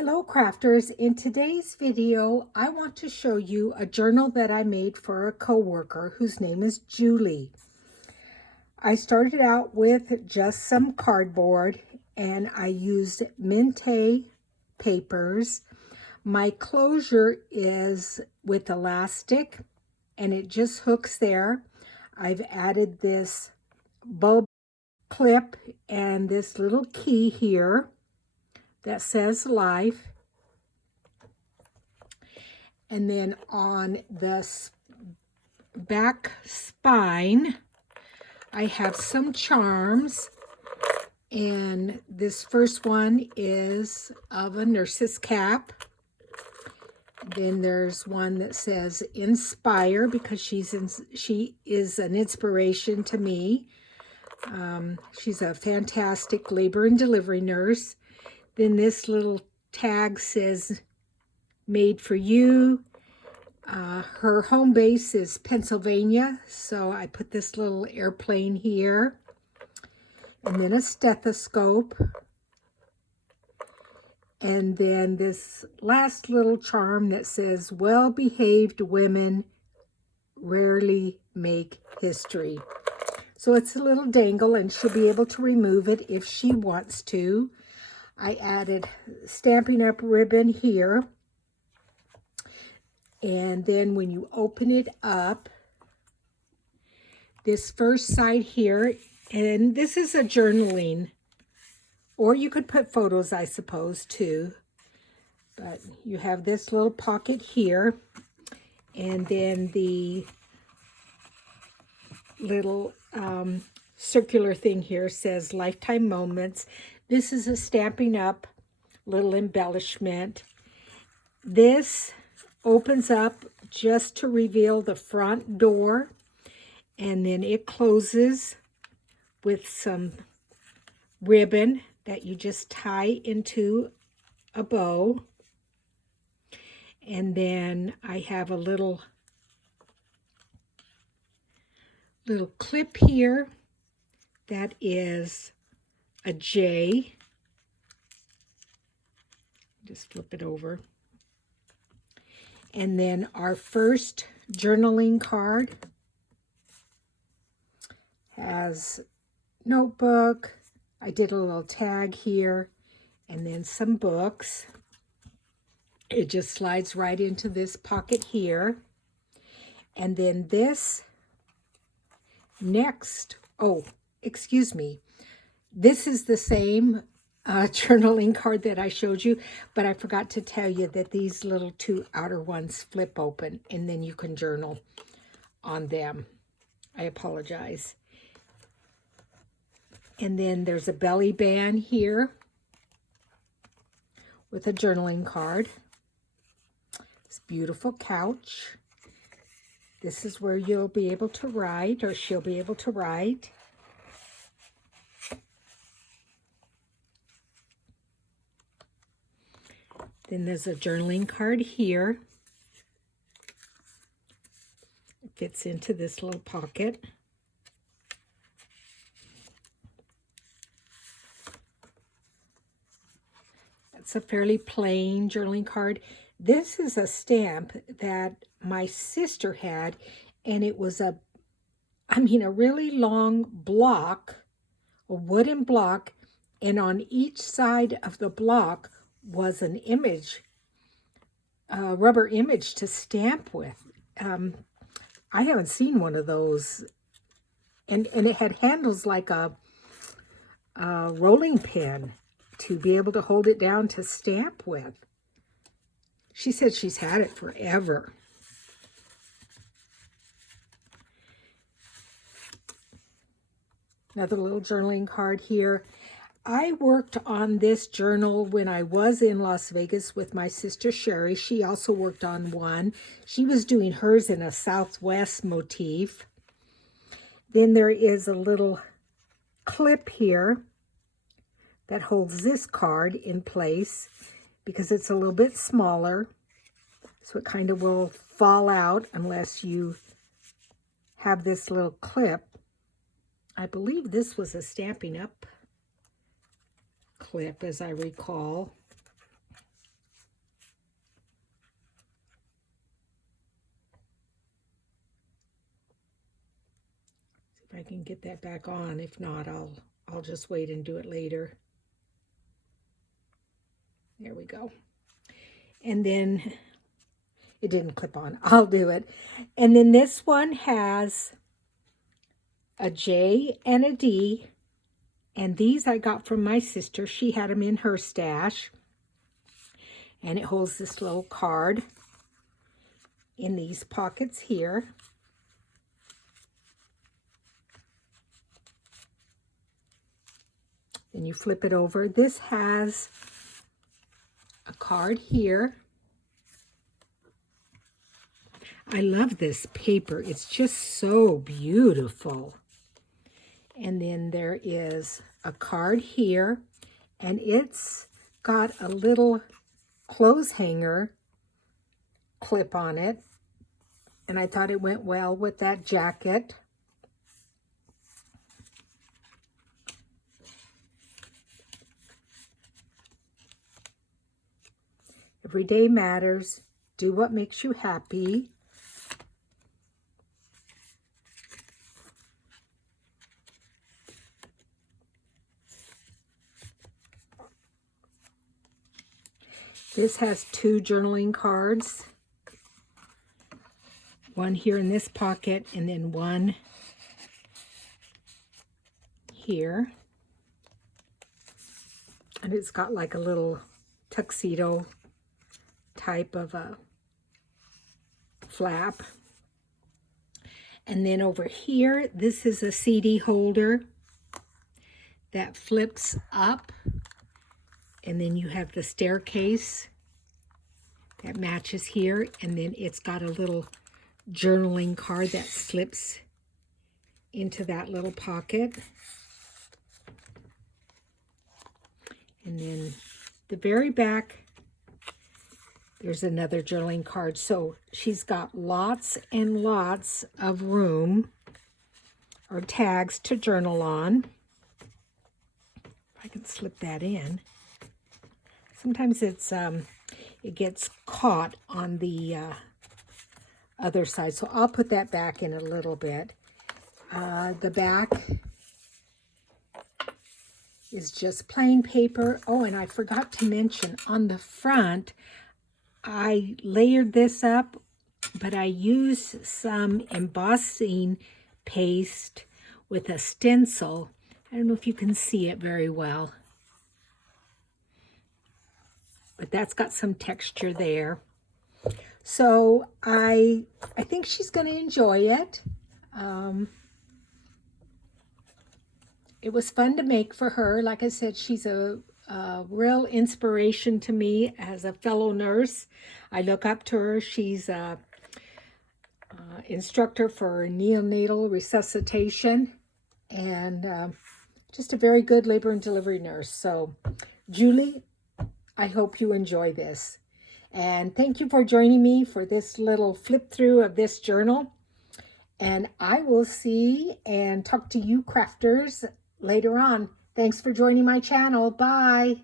Hello crafters, in today's video I want to show you a journal that I made for a coworker whose name is Julie. I started out with just some cardboard and I used Minte papers. My closure is with elastic and it just hooks there. I've added this bulb clip and this little key here that says life. And then on the back spine, I have some charms. And this first one is of a nurse's cap. Then there's one that says inspire because she is an inspiration to me. She's a fantastic labor and delivery nurse. Then this little tag says, made for you. Her home base is Pennsylvania, so I put this little airplane here. And then a stethoscope. And then this last little charm that says, well-behaved women rarely make history. So it's a little dangle and she'll be able to remove it if she wants to. I added Stampin' Up! Ribbon here. And then when you open it up, this first side here, and this is a journaling, or you could put photos, I suppose, too. But you have this little pocket here, and then the little circular thing here says Lifetime Moments. This is a Stampin' Up! Little embellishment. This opens up just to reveal the front door, and then it closes with some ribbon that you just tie into a bow. And then I have a little clip here that is a J. Just flip it over. And then our first journaling card has notebook. I did a little tag here and then some books. It just slides right into this pocket here. And then this next, oh, excuse me. This is the same journaling card that I showed you, but I forgot to tell you that these little two outer ones flip open and then you can journal on them. I apologize. And then there's a belly band here with a journaling card. This beautiful couch. This is where you'll be able to write, or she'll be able to write. Then there's a journaling card here. It fits into this little pocket. That's a fairly plain journaling card. This is a stamp that my sister had, and it was a really long block, a wooden block, and on each side of the block was an image, a rubber image to stamp with. I haven't seen one of those. And it had handles like a rolling pin to be able to hold it down to stamp with. She said she's had it forever. Another little journaling card here. I worked on this journal when I was in Las Vegas with my sister Sherry. She also worked on one. She was doing hers in a Southwest motif. Then there is a little clip here that holds this card in place because it's a little bit smaller. So it kind of will fall out unless you have this little clip. I believe this was a Stampin' Up! Clip, as I recall. If I can get that back on. If not, I'll just wait and do it later. There we go. And then it didn't clip on. I'll do it. And then this one has a J and a D. And these I got from my sister. She had them in her stash. And it holds this little card in these pockets here. Then you flip it over. This has a card here. I love this paper. It's just so beautiful. And then there is a card here, and it's got a little clothes hanger clip on it. And I thought it went well with that jacket. Every day matters. Do what makes you happy. This has 2 journaling cards. One here in this pocket and then one here. And it's got like a little tuxedo type of a flap. And then over here, this is a CD holder that flips up. And then you have the staircase that matches here. And then it's got a little journaling card that slips into that little pocket. And then the very back, there's another journaling card. So she's got lots and lots of room or tags to journal on. If I can slip that in. Sometimes it's it gets caught on the other side. So I'll put that back in a little bit. The back is just plain paper. Oh, and I forgot to mention on the front, I layered this up, but I used some embossing paste with a stencil. I don't know if you can see it very well, but that's got some texture there. So I think she's going to enjoy it. It was fun to make for her. Like I said, she's a real inspiration to me as a fellow nurse. I look up to her. She's a instructor for neonatal resuscitation and just a very good labor and delivery nurse. So, Julie, I hope you enjoy this. And thank you for joining me for this little flip through of this journal. And I will see and talk to you crafters later on. Thanks for joining my channel. Bye.